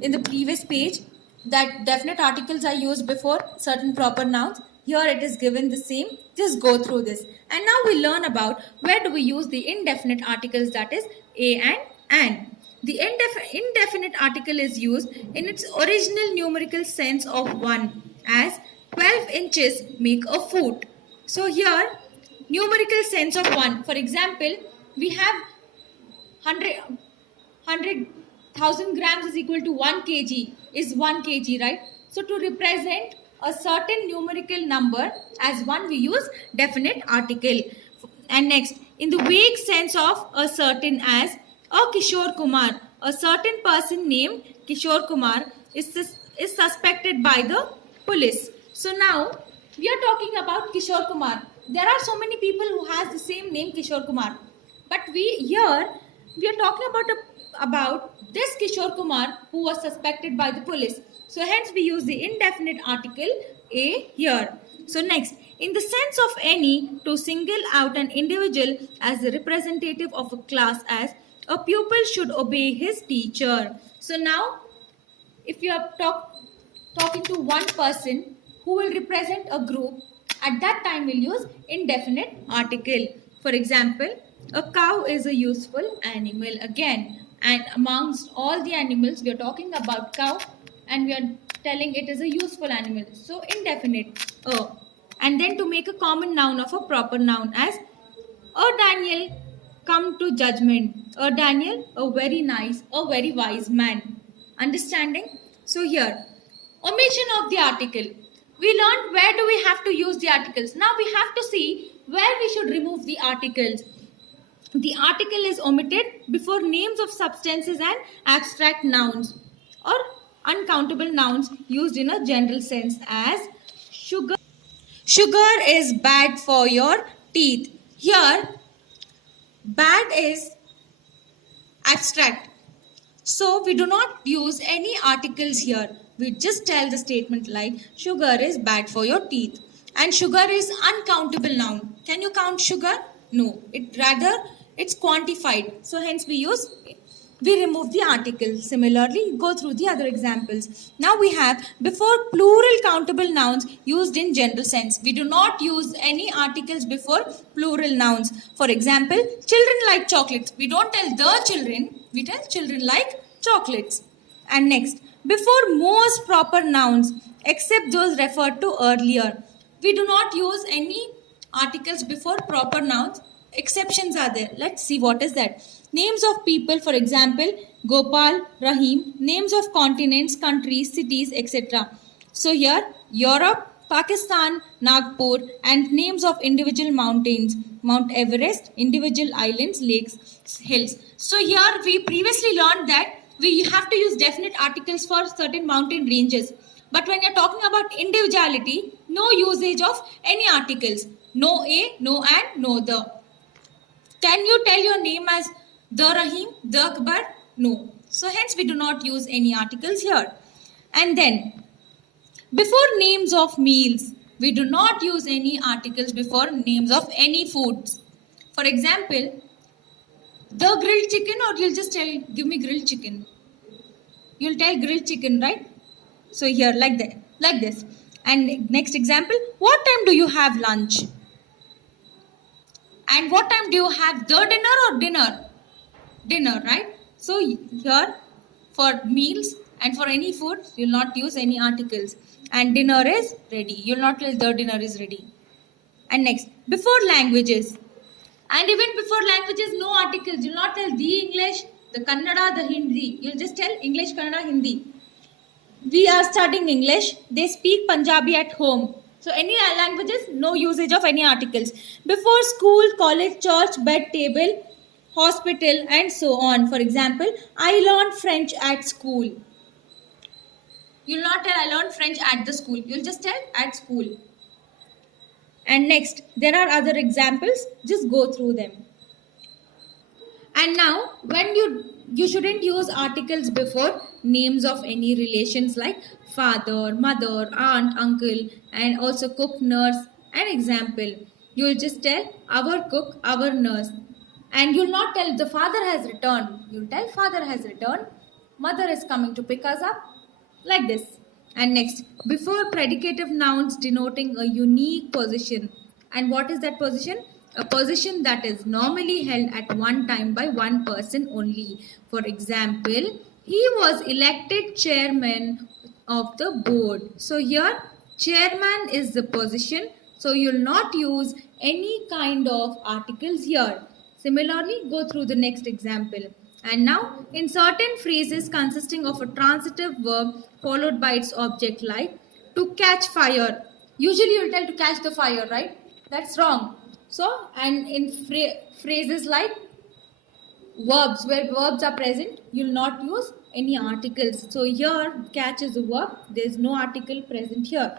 in the previous page that definite articles are used before certain proper nouns. Here it is given the same. Just go through this. And now we learn about where do we use the indefinite articles, that is a and an. The indefinite article is used in its original numerical sense of 1, as 12 inches make a foot. So here numerical sense of 1. For example, we have 100,000 grams is equal to 1 kg is 1 kg, right? So to represent a certain numerical number as 1, we use definite article. And next, in the vague sense of a certain, as a Kishore Kumar, a certain person named Kishore Kumar is suspected by the police. So now we are talking about Kishore Kumar. There are so many people who has the same name Kishore Kumar, but we are talking about this Kishore Kumar who was suspected by the police. So hence we use the indefinite article a here. So next, in the sense of any, to single out an individual as the representative of a class, as a pupil should obey his teacher. So now if you are talking to one person who will represent a group, at that time we'll use indefinite article. For example, a cow is a useful animal again, and amongst all the animals we are talking about cow and we are telling it is a useful animal. So indefinite a. And then to make a common noun of a proper noun, as a Daniel come to judgment. A Daniel, a very nice, a very wise man. Understanding? So here, omission of the article. We learned where do we have to use the articles. Now we have to see where we should remove the articles. The article is omitted before names of substances and abstract nouns or uncountable nouns used in a general sense, as sugar. Sugar is bad for your teeth. Here, bad is abstract. So we do not use any articles here. We just tell the statement like sugar is bad for your teeth. And sugar is uncountable noun. Can you count sugar? No. It's quantified. So hence we remove the article. Similarly, go through the other examples. Now we have before plural countable nouns used in general sense. We do not use any articles before plural nouns. For example, children like chocolates. We don't tell the children, we tell children like chocolates. And next, before most proper nouns except those referred to earlier. We do not use any articles before proper nouns. Exceptions are there. Let's see what is that. Names of people, for example, Gopal, Rahim, names of continents, countries, cities, etc. So here, Europe, Pakistan, Nagpur, and names of individual mountains, Mount Everest, individual islands, lakes, hills. So here we previously learned that we have to use definite articles for certain mountain ranges. But when you're talking about individuality, no usage of any articles. No a, no and, no the. Can you tell your name as the Rahim, the Akbar? No. So hence we do not use any articles here. And then before names of meals, we do not use any articles before names of any foods. For example, the grilled chicken, or you'll just tell give me grilled chicken. You'll tell grilled chicken, right? So here like that, like this. And next example, what time do you have lunch? And what time do you have the dinner or dinner? Dinner, right? So here for meals and for any food, you'll not use any articles. And dinner is ready. You'll not tell the dinner is ready. And next, before languages. And even before languages, no articles. You'll not tell the English, the Kannada, the Hindi. You'll just tell English, Kannada, Hindi. We are studying English. They speak Punjabi at home. So any languages, no usage of any articles. Before school, college, church, bed, table, hospital, and so on. For example, I learned French at school. You'll not tell I learned French at the school. You'll just tell at school. And next, there are other examples. Just go through them. And now, when you shouldn't use articles before names of any relations like father, mother, aunt, uncle, and also cook, nurse. An example, you will just tell our cook, our nurse. And you'll not tell the father has returned. You'll tell father has returned. Mother is coming to pick us up. Like this. And next, before predicative nouns denoting a unique position. And what is that position? A position that is normally held at one time by one person only. For example, he was elected chairman of the board. So here, chairman is the position. So you'll not use any kind of articles here. Similarly, go through the next example. And now, in certain phrases consisting of a transitive verb followed by its object, like to catch fire. Usually you'll tell to catch the fire, right? That's wrong. So, and in phrases like verbs, where verbs are present, you'll not use any articles. So here, catch is a verb. There's no article present here.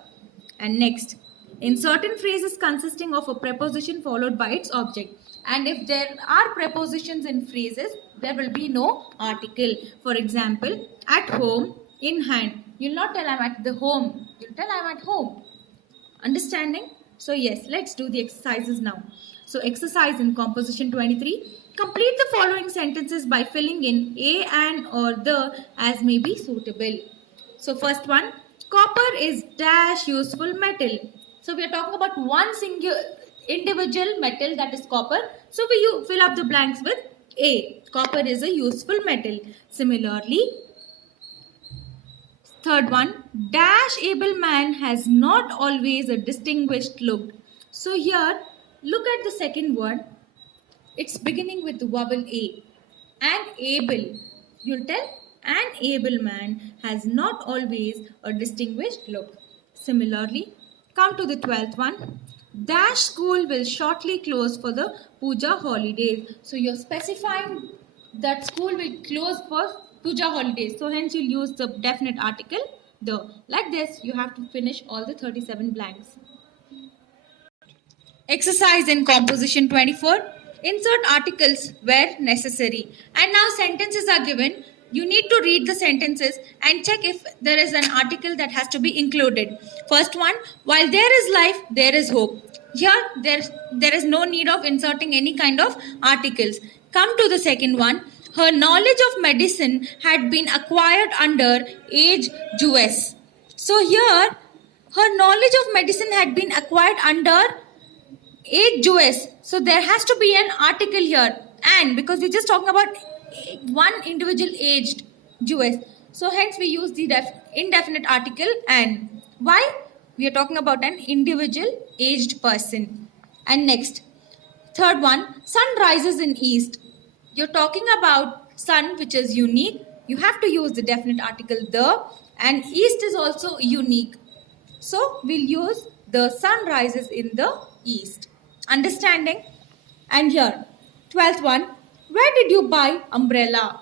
And next, in certain phrases consisting of a preposition followed by its object. And if there are prepositions in phrases, there will be no article. For example, at home, in hand. You'll not tell I'm at the home. You'll tell I'm at home. Understanding? So yes, let's do the exercises now. So exercise in composition 23. Complete the following sentences by filling in a, an or the as may be suitable. So first one, copper is dash useful metal. So we are talking about one single individual metal, that is copper. So we fill up the blanks with A. Copper is a useful metal. Similarly, third one, dash able man has not always a distinguished look. So here, look at the second word. It's beginning with the vowel A. An able. You'll tell an able man has not always a distinguished look. Similarly, come to the 12th one. Dash school will shortly close for the puja holidays. So you're specifying that school will close for puja holidays. So hence you'll use the definite article the. Like this, you have to finish all the 37 blanks. Exercise in composition 24. Insert articles where necessary. And now sentences are given. You need to read the sentences and check if there is an article that has to be included. First one, while there is life, there is hope. Here, there is no need of inserting any kind of articles. Come to the second one. Her knowledge of medicine had been acquired under age Jewess. So here, her knowledge of medicine had been acquired under age Jewess. So there has to be an article here. And because we're just talking about one individual aged Jewess. So hence we use the indefinite article and. Why? We are talking about an individual aged person. And next, third one, sun rises in east. You're talking about sun which is unique. You have to use the definite article the, and east is also unique. So we'll use the sun rises in the east. Understanding? And here, 12th one, where did you buy umbrella?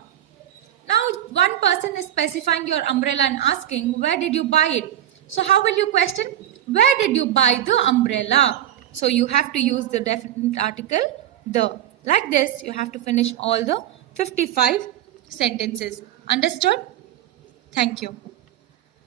Now one person is specifying your umbrella and asking where did you buy it? So how will you question? Where did you buy the umbrella? So you have to use the definite article the. Like this, you have to finish all the 55 sentences. Understood? Thank you.